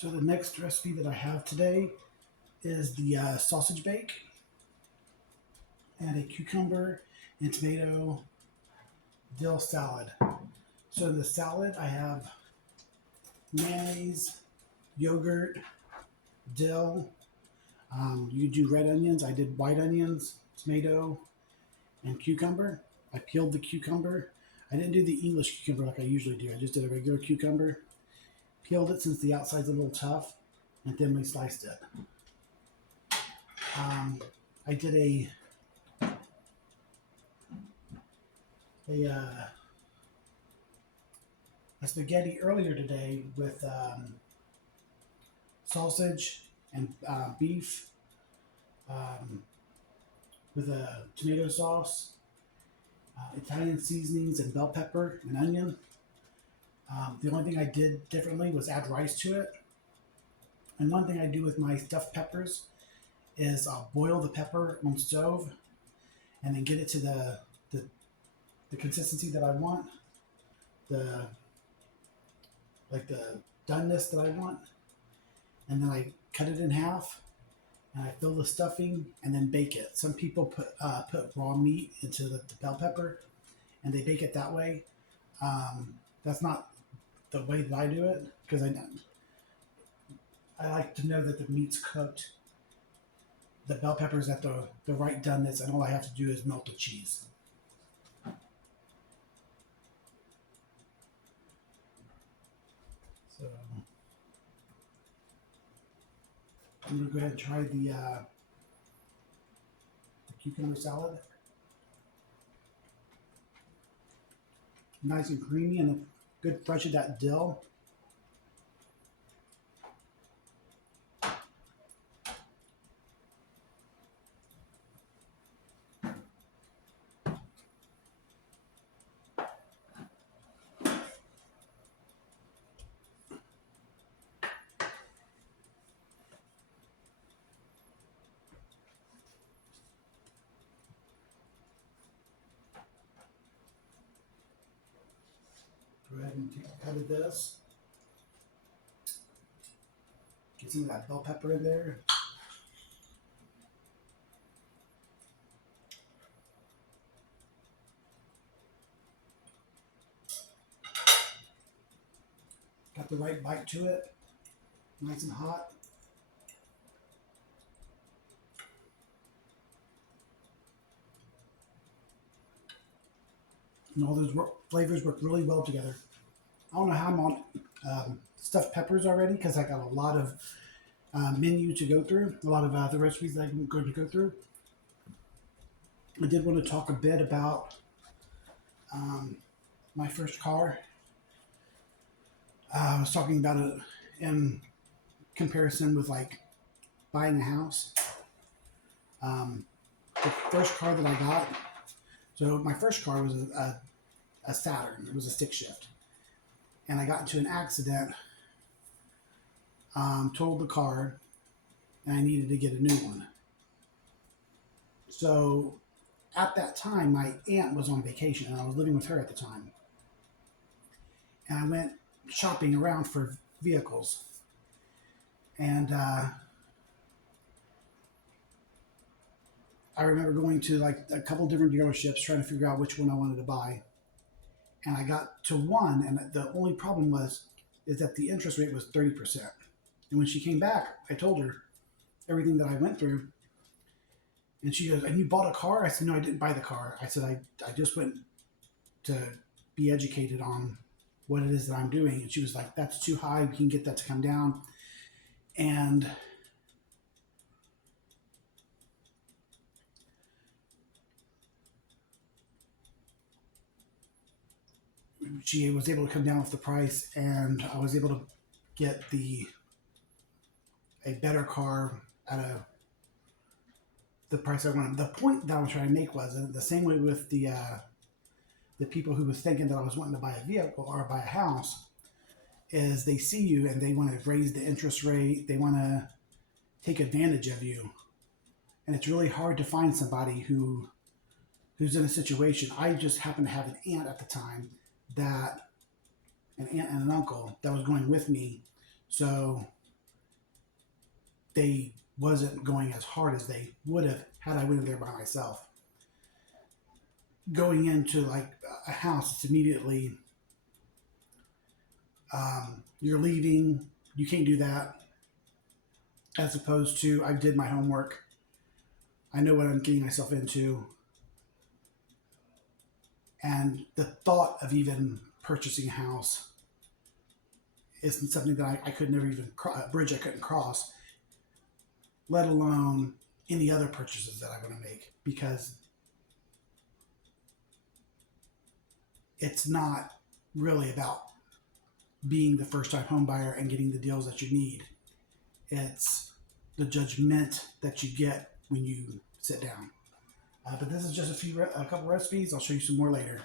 So the next recipe that I have today is the sausage bake and a cucumber and tomato dill salad. So in the salad I have mayonnaise, yogurt, dill. You do red onions. I did white onions, tomato, and cucumber. I peeled the cucumber. I didn't do the English cucumber like I usually do. I just did a regular cucumber. Peeled it since the outside's a little tough, and thinly sliced it. I did a, uh, a spaghetti earlier today with sausage and beef with a tomato sauce, Italian seasonings, and bell pepper and onion. The only thing I did differently was add rice to it. And one thing I do with my stuffed peppers is I'll boil the pepper on the stove and then get it to the consistency that I want, the the doneness that I want, and then I cut it in half and I fill the stuffing and then bake it. Some people put raw meat into the bell pepper and they bake it that way. That's not the way that I do it because I like to know that the meat's cooked, the bell pepper's at the right doneness, and all I have to do is melt the cheese. So I'm gonna go ahead and try the cucumber salad. Nice and creamy and a good fresh of that dill. Go ahead and take a cut of this. Get some of that bell pepper in there. Got the right bite to it. Nice and hot. And all those flavors work really well together. I don't know how I'm on stuffed peppers already because I got a lot of menu to go through, a lot of the recipes that I'm going to go through. I did want to talk a bit about my first car. I was talking about it in comparison with like buying a house. The first car that I got, so my first car was a Saturn. It was a stick shift. And I got into an accident, totaled the car, and I needed to get a new one. So at that time, my aunt was on vacation, and I was living with her at the time. And I went shopping around for vehicles. And I remember going to like a couple different dealerships trying to figure out which one I wanted to buy. And I got to one, and the only problem is that the interest rate was 30%. And when she came back, I told her everything that I went through. And she goes, "And you bought a car?" I said, "No, I didn't buy the car." I said, I just went to be educated on what it is that I'm doing. And she was like, "That's too high. We can get that to come down." And she was able to come down with the price, and I was able to get a better car at the price I wanted. The point that I was trying to make was the same way with the people who was thinking that I was wanting to buy a vehicle or buy a house is they see you and they want to raise the interest rate. They want to take advantage of you, and it's really hard to find somebody who's in a situation. I just happened to have an aunt at the time an aunt and an uncle that was going with me. So they wasn't going as hard as they would have had I went in there by myself. Going into like a house, it's immediately you're leaving. You can't do that. As opposed to I did my homework. I know what I'm getting myself into, and the thought of even purchasing a house isn't something that I could never even a bridge I couldn't cross, let alone any other purchases that I want to make, because it's not really about being the first time home buyer and getting the deals that you need. It's the judgment that you get when you sit down. But this is just a couple recipes. I'll show you some more later.